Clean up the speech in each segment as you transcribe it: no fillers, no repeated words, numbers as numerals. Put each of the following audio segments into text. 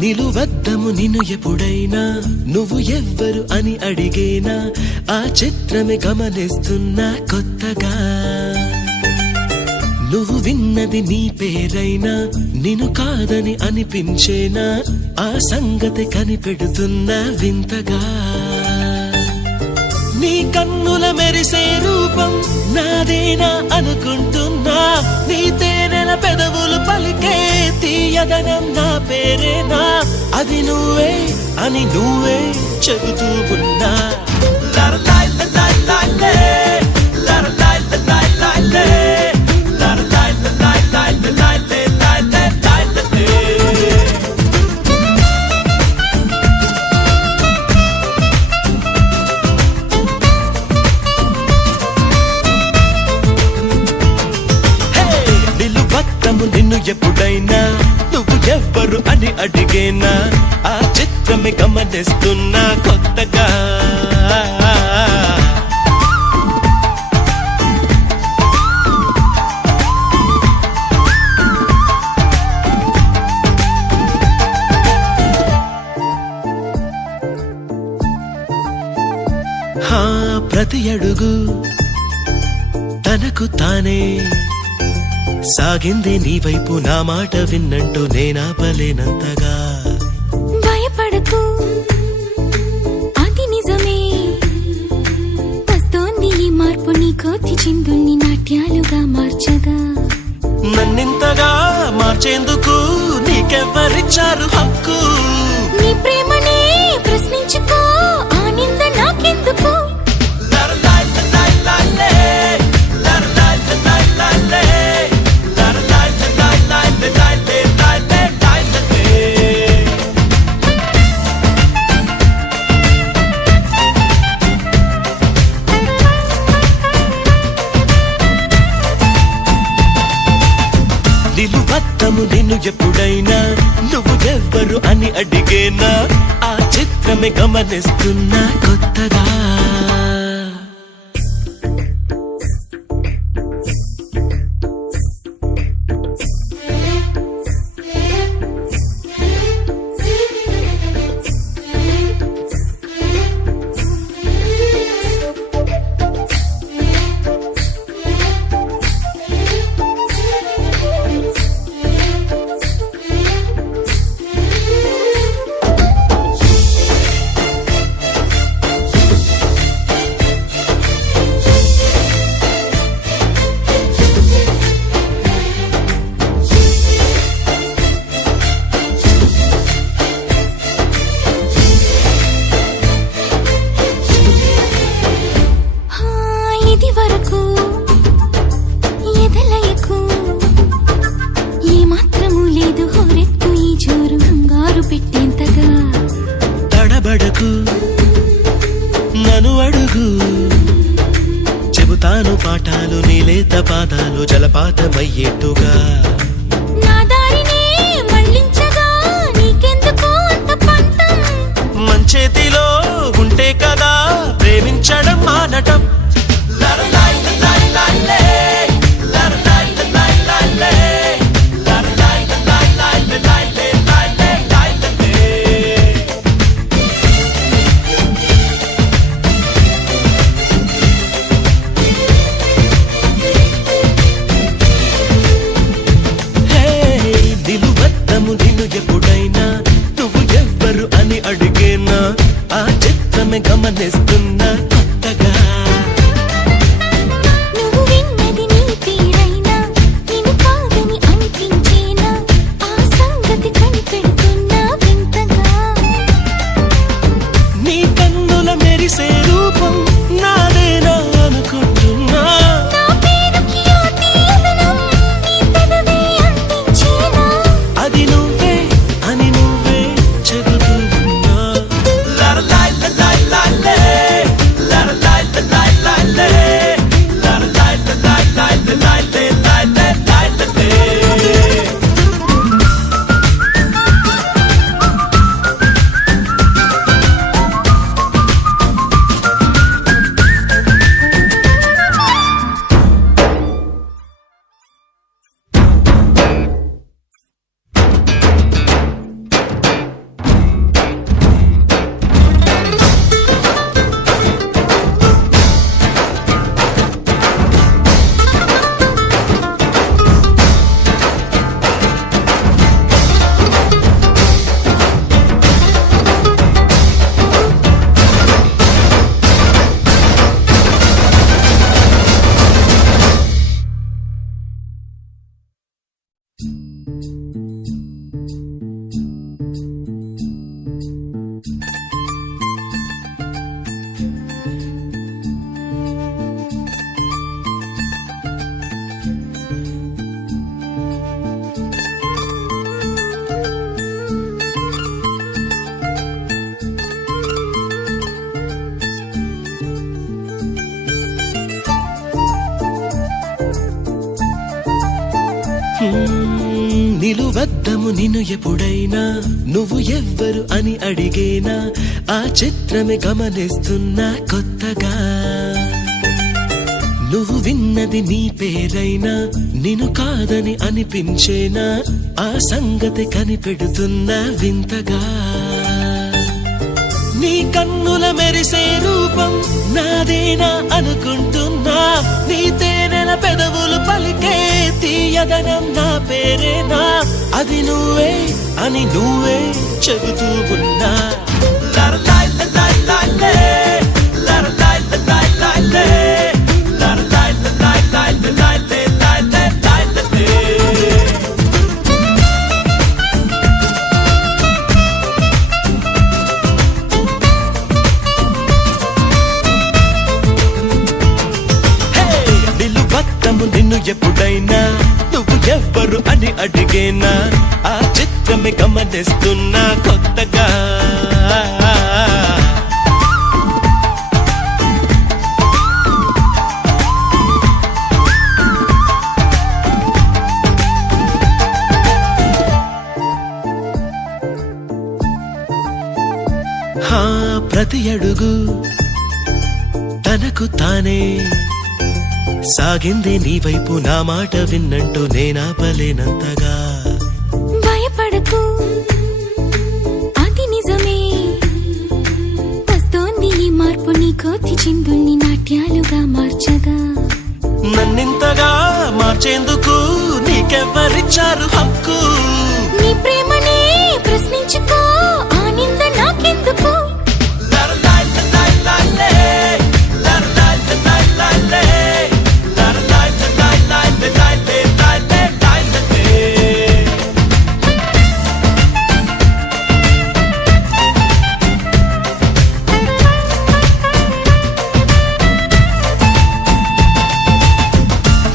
నిలువద్దము నిన్ను ఎప్పుడైనా నువ్వు ఎవ్వరు అని అడిగేనా ఆ చిత్రమే గమనిస్తున్నా కొత్తగా నువ్వు విన్నది నీ పేరైనా నిన్ను కాదని అనిపించేనా ఆ సంగతి కనిపెడుతున్నా వింతగా నీ కన్నుల మెరిసే రూపం నాదేనా అనుకుంటున్నా నీ తేనెల పెదవులు పలికే తీయదనం నా పేరేనా అది నువ్వే అని నువ్వే చెబుతూ ఉన్నా నిన్ను ఎప్పుడైనా నువ్వు ఎవ్వరు అని అడిగేనా ఆ చిత్రమే గమనిస్తున్నా కొత్తగా ప్రతి అడుగు తనకు తానే సాగింది నీ వైపు నా మాట విన్నంటూ నేనాపలేనంతగా భయపడకు అది నిజమే వస్తోంది ఈ మార్పు నీ కోతి చిందుల్ని నాట్యాలుగా మార్చగా నన్నింతగా మార్చేందుకు నీకెవ్వరిచ్చారు హక్కు నీ ప్రేమనే ప్రశ్నించుకో ఆ నింద నాకెందుకు నిలువద్దము నిన్ను ఎప్పుడైనా నువ్వు ఎవ్వరు అని అడిగేనా ఆ చిత్రమే గమనిస్తున్నా కొత్తగా తడబడకు నన్ను అడుగు చెబుతాను పాఠాలు నీలేత పాదాలు జలపాతమయ్యేట్టుగా నా దారినే మళ్ళించగా నీకెందుకు అంత పంతం మంచేతిలో ఉంటే కదా ప్రేమించడం మానటం నిన్ను ఎప్పుడైనా నువ్వు ఎవ్వరు అని అడిగేనా ఆ చిత్రమే గమనిస్తున్నా కొత్తగా నువ్వు విన్నది నీ పేరైనా నిన్ను కాదని అనిపించేనా ఆ సంగతి కనిపెడుతున్నా వింతగా నీ కన్నుల మెరిసే రూపం నాదేనా అనుకుంటున్నా నా పేరుకి ఆ తీయదనం నీ పెదవే అందించేనా అది నువ్వే అని నువ్వే చెబుతున్నా నిలువద్దము నిన్ను ఎప్పుడైనా నువ్వు ఎవ్వరు అని అడిగేనా ఆ చిత్రమే గమనిస్తున్నా కొత్తగా నువ్వు విన్నది నీ పేరైనా నిన్ను కాదని అనిపించేనా ఆ సంగతి కనిపెడుతున్నా వింతగా నీ కన్నుల మెరిసే రూపం నాదేనా అనుకుంటున్నా నీ తేనెల పెదవులు పలికే తీయదనం నా పేరేనా అది నువ్వే అని నువ్వే చెబుతూ ఉన్నా నిన్ను ఎప్పుడైనా నువ్వు ఎవ్వరు అని అడిగేనా ఆ చిత్రమే గమనిస్తున్నా కొత్తగా ప్రతి అడుగు తనకు తానే సాగింది నీ వైపు నా మాట విన్నంటూ నేనాపలేనంతగా భయపడకు అది నిజమే వస్తోంది ఈ మార్పు నీ కోతి చిందుల్ని నాట్యాలుగా మార్చగా నన్నింతగా మార్చేందుకు నీకెవ్వరిచ్చారు హక్కు నీ ప్రేమనే ప్రశ్నించుకో ఆ నింద నాకెందుకు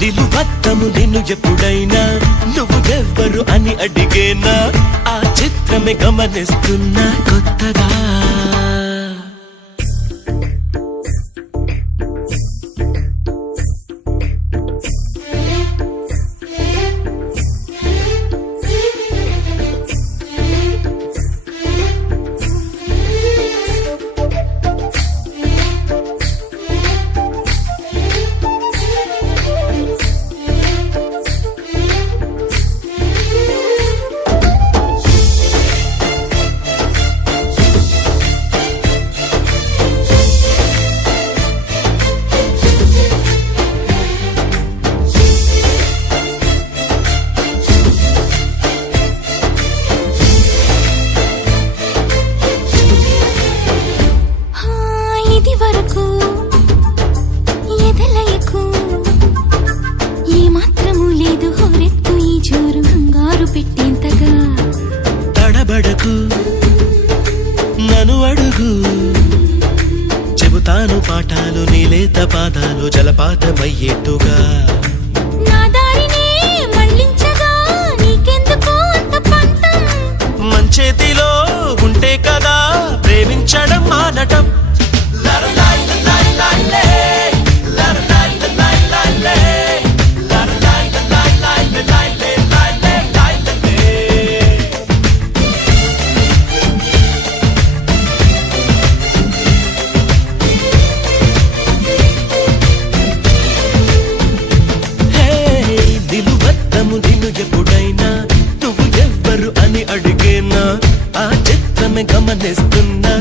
నిలువద్దము నిన్ను ఎప్పుడైనా నువ్వు ఎవ్వరు అని అడిగేనా ఆ చిత్రమే గమనిస్తున్నా కొత్తగా తడబడకు నన్ను అడుగు చెబుతాను పాఠాలు నీలేత పాదాలు జలపాతమయ్యేట్టుగా నా దారినే మళ్ళించగా నీకెందుకు అంత పంతం మంచేతిలో ఉంటే కదా ప్రేమించడం మానటం నిన్ను ఎప్పుడైనా నువ్వు ఎవ్వరు అని అడిగేనా ఆ చిత్రమే గమనిస్తున్నా